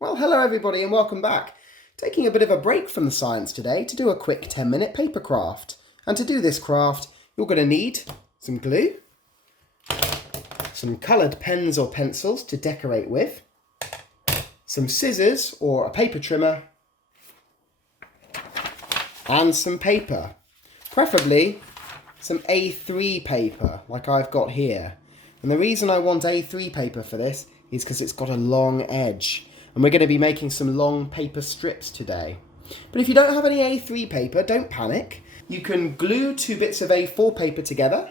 Well, hello everybody and welcome back. Taking a bit of a break from the science today to do a quick 10-minute paper craft. And to do this craft, you're going to need some glue, some coloured pens or pencils to decorate with, some scissors or a paper trimmer, and some paper. Preferably some A3 paper like I've got here. And the reason I want A3 paper for this is because it's got a long edge. And we're going to be making some long paper strips today. But if you don't have any A3 paper, don't panic. You can glue two bits of A4 paper together,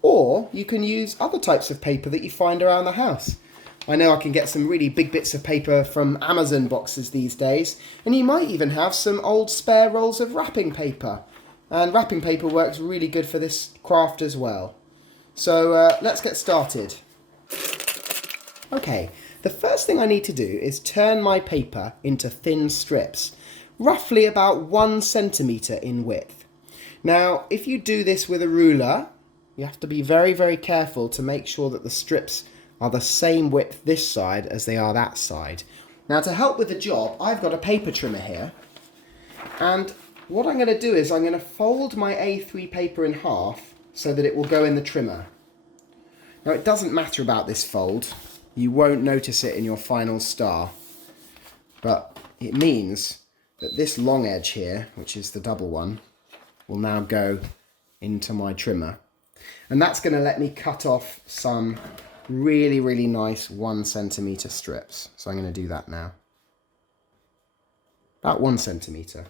or you can use other types of paper that you find around the house. I know I can get some really big bits of paper from Amazon boxes these days, and you might even have some old spare rolls of wrapping paper. And wrapping paper works really good for this craft as well. So let's get started. Okay. The first thing I need to do is turn my paper into thin strips, roughly about 1 centimetre in width. Now, if you do this with a ruler, you have to be very, very careful to make sure that the strips are the same width this side as they are that side. Now, to help with the job, I've got a paper trimmer here. And what I'm going to do is I'm going to fold my A3 paper in half so that it will go in the trimmer. Now, it doesn't matter about this fold. You won't notice it in your final star, but it means that this long edge here, which is the double one, will now go into my trimmer. And that's going to let me cut off some really, really nice 1 centimetre strips. So I'm going to do that now. About 1 centimetre.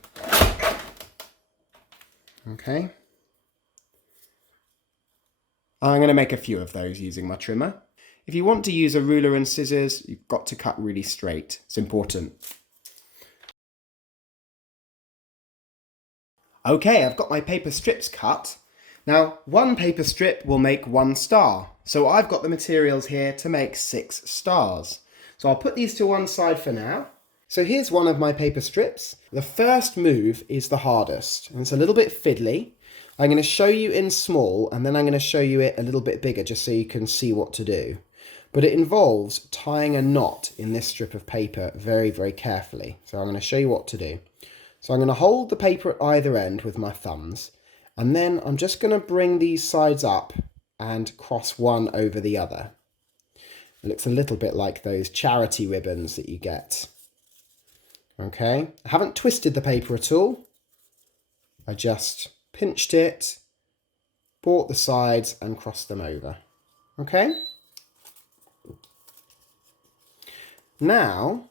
Okay. I'm going to make a few of those using my trimmer. If you want to use a ruler and scissors, you've got to cut really straight. It's important. Okay, I've got my paper strips cut. Now, one paper strip will make 1 star. So I've got the materials here to make 6 stars. So I'll put these to one side for now. So here's one of my paper strips. The first move is the hardest, and it's a little bit fiddly. I'm going to show you in small, and then I'm going to show you it a little bit bigger just so you can see what to do. But it involves tying a knot in this strip of paper very, very carefully. So I'm going to show you what to do. So I'm going to hold the paper at either end with my thumbs, and then I'm just going to bring these sides up and cross one over the other. It looks a little bit like those charity ribbons that you get. Okay, I haven't twisted the paper at all. I just pinched it, brought the sides and crossed them over. Okay. Now,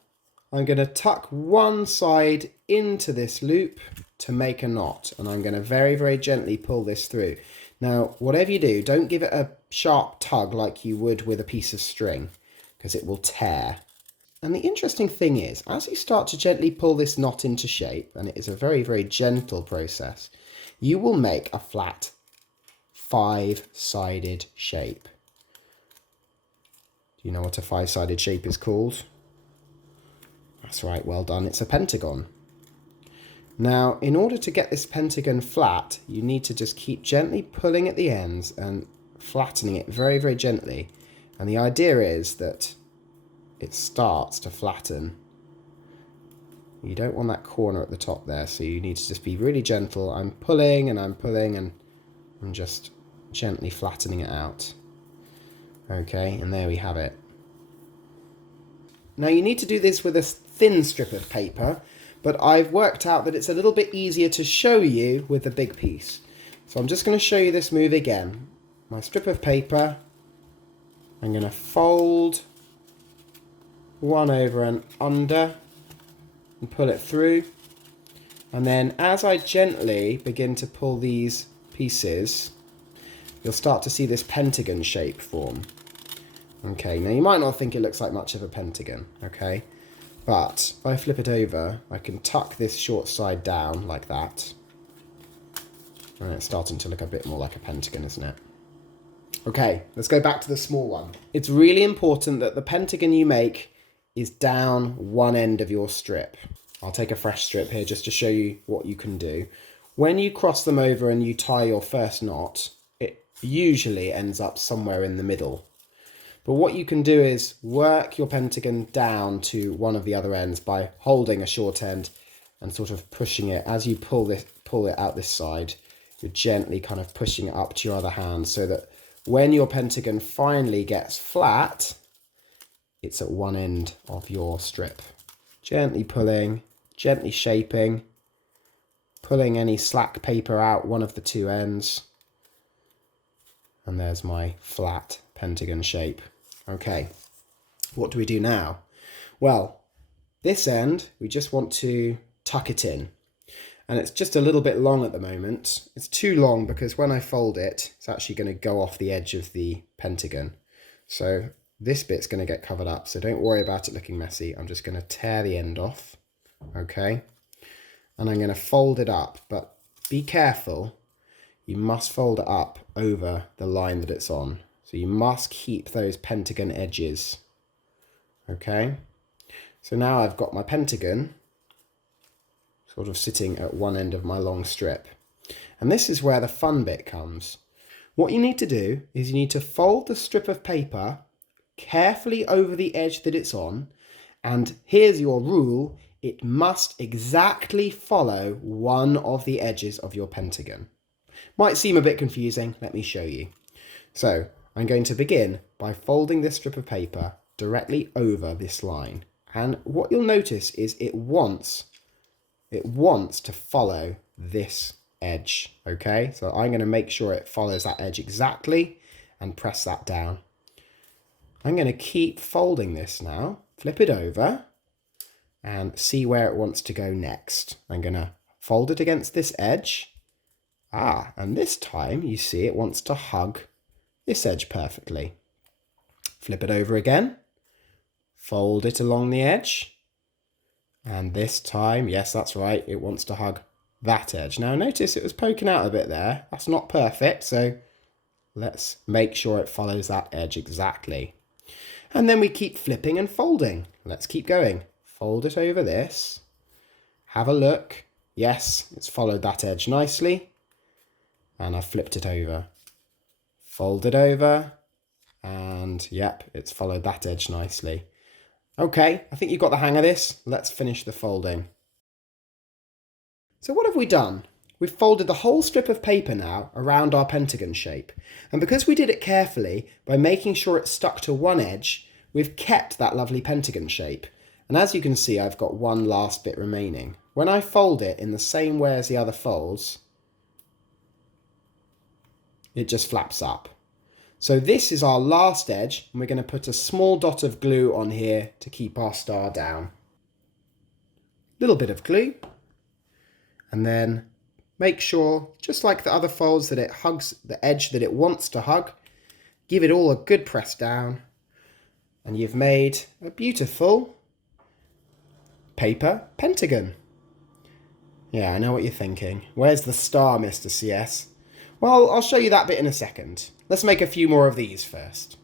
I'm going to tuck one side into this loop to make a knot, and I'm going to very, very gently pull this through. Now, whatever you do, don't give it a sharp tug like you would with a piece of string, because it will tear. And the interesting thing is, as you start to gently pull this knot into shape, and it is a very, very gentle process, you will make a flat 5-sided shape. Do you know what a 5-sided shape is called? That's right, well done, it's a pentagon. Now, in order to get this pentagon flat, you need to just keep gently pulling at the ends and flattening it very, very gently. And the idea is that it starts to flatten. You don't want that corner at the top there, so you need to just be really gentle. I'm pulling and I'm pulling and I'm just gently flattening it out. Okay, and there we have it. Now you need to do this with a thin strip of paper, but I've worked out that it's a little bit easier to show you with a big piece. So I'm just going to show you this move again. My strip of paper, I'm going to fold one over and under and pull it through. And then as I gently begin to pull these pieces, you'll start to see this pentagon shape form. Okay, now you might not think it looks like much of a pentagon, okay? But if I flip it over, I can tuck this short side down like that. And it's starting to look a bit more like a pentagon, isn't it? Okay, let's go back to the small one. It's really important that the pentagon you make is down one end of your strip. I'll take a fresh strip here just to show you what you can do. When you cross them over and you tie your first knot, it usually ends up somewhere in the middle. But what you can do is work your pentagon down to one of the other ends by holding a short end and sort of pushing it. As you pull it out this side, you're gently kind of pushing it up to your other hand so that when your pentagon finally gets flat, it's at one end of your strip. Gently pulling, gently shaping, pulling any slack paper out one of the two ends. And there's my flat pentagon shape. Okay, what do we do now? Well, this end, we just want to tuck it in. And it's just a little bit long at the moment. It's too long because when I fold it, it's actually going to go off the edge of the pentagon. So this bit's going to get covered up. So don't worry about it looking messy. I'm just going to tear the end off. Okay. And I'm going to fold it up, but be careful. You must fold it up over the line that it's on. So you must keep those pentagon edges. Okay. So now I've got my pentagon sort of sitting at one end of my long strip. And this is where the fun bit comes. What you need to do is you need to fold the strip of paper carefully over the edge that it's on. And here's your rule. It must exactly follow one of the edges of your pentagon. Might seem a bit confusing. Let me show you. So I'm going to begin by folding this strip of paper directly over this line. And what you'll notice is it wants to follow this edge. Okay, so I'm going to make sure it follows that edge exactly and press that down. I'm going to keep folding this now, flip it over and see where it wants to go next. I'm going to fold it against this edge. And this time you see it wants to hug this edge perfectly. Flip it over again, fold it along the edge. And this time, yes, that's right, it wants to hug that edge. Now notice it was poking out a bit there. That's not perfect, so let's make sure it follows that edge exactly. And then we keep flipping and folding. Let's keep going. Fold it over this. Have a look. Yes, it's followed that edge nicely. And I've flipped it over. Fold it over. And yep, it's followed that edge nicely. Okay, I think you've got the hang of this. Let's finish the folding. So what have we done? We've folded the whole strip of paper now around our pentagon shape. And because we did it carefully, by making sure it stuck to one edge, we've kept that lovely pentagon shape. And as you can see, I've got one last bit remaining. When I fold it in the same way as the other folds, it just flaps up. So this is our last edge, and we're going to put a small dot of glue on here to keep our star down. Little bit of glue, and then make sure, just like the other folds, that it hugs the edge that it wants to hug. Give it all a good press down, and you've made a beautiful paper pentagon. Yeah, I know what you're thinking. Where's the star, Mr. CS? Well, I'll show you that bit in a second. Let's make a few more of these first.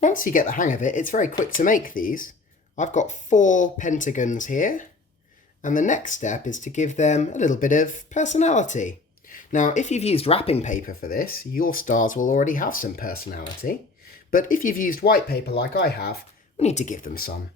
Once you get the hang of it, it's very quick to make these. I've got 4 pentagons here, and the next step is to give them a little bit of personality. Now, if you've used wrapping paper for this, your stars will already have some personality. But if you've used white paper like I have, we need to give them some.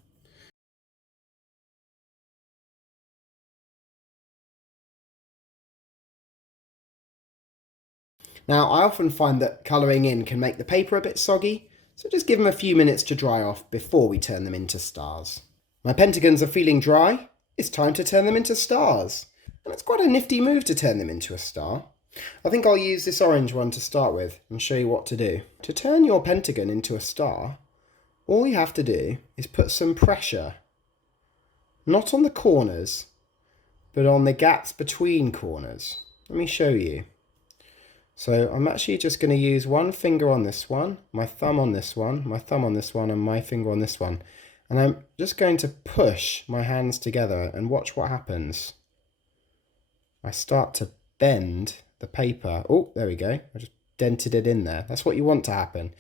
Now, I often find that colouring in can make the paper a bit soggy, so just give them a few minutes to dry off before we turn them into stars. My pentagons are feeling dry. It's time to turn them into stars. And it's quite a nifty move to turn them into a star. I think I'll use this orange one to start with and show you what to do. To turn your pentagon into a star, all you have to do is put some pressure, not on the corners, but on the gaps between corners. Let me show you. So I'm actually just going to use one finger on this one, my thumb on this one, my thumb on this one, and my finger on this one. And I'm just going to push my hands together and watch what happens. I start to bend the paper. Oh, there we go. I just dented it in there. That's what you want to happen.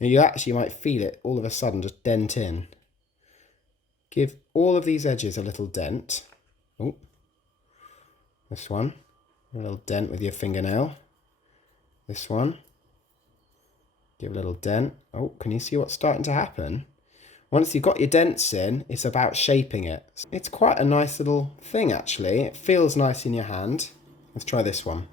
And you actually might feel it all of a sudden just dent in. Give all of these edges a little dent. Oh, this one. A little dent with your fingernail. This one. Give a little dent. Oh, can you see what's starting to happen? Once you've got your dents in, it's about shaping it. It's quite a nice little thing, actually. It feels nice in your hand. Let's try this one.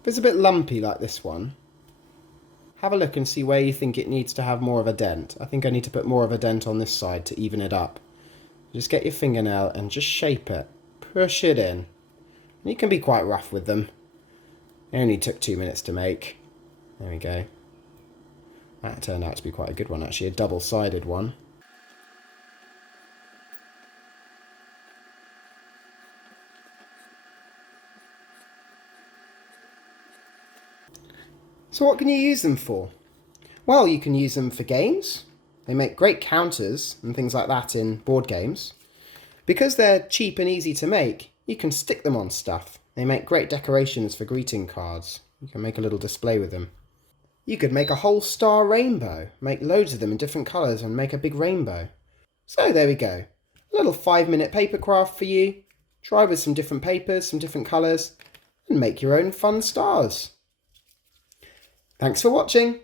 If it's a bit lumpy like this one, have a look and see where you think it needs to have more of a dent. I think I need to put more of a dent on this side to even it up. Just get your fingernail and just shape it. Push it in. You can be quite rough with them. It only took 2 minutes to make. There we go. That turned out to be quite a good one, actually, a double-sided one. So what can you use them for? Well, you can use them for games. They make great counters and things like that in board games. Because they're cheap and easy to make, you can stick them on stuff. They make great decorations for greeting cards. You can make a little display with them. You could make a whole star rainbow, make loads of them in different colours and make a big rainbow. So there we go. A little 5-minute paper craft for you. Try with some different papers, some different colours, and make your own fun stars. Thanks for watching.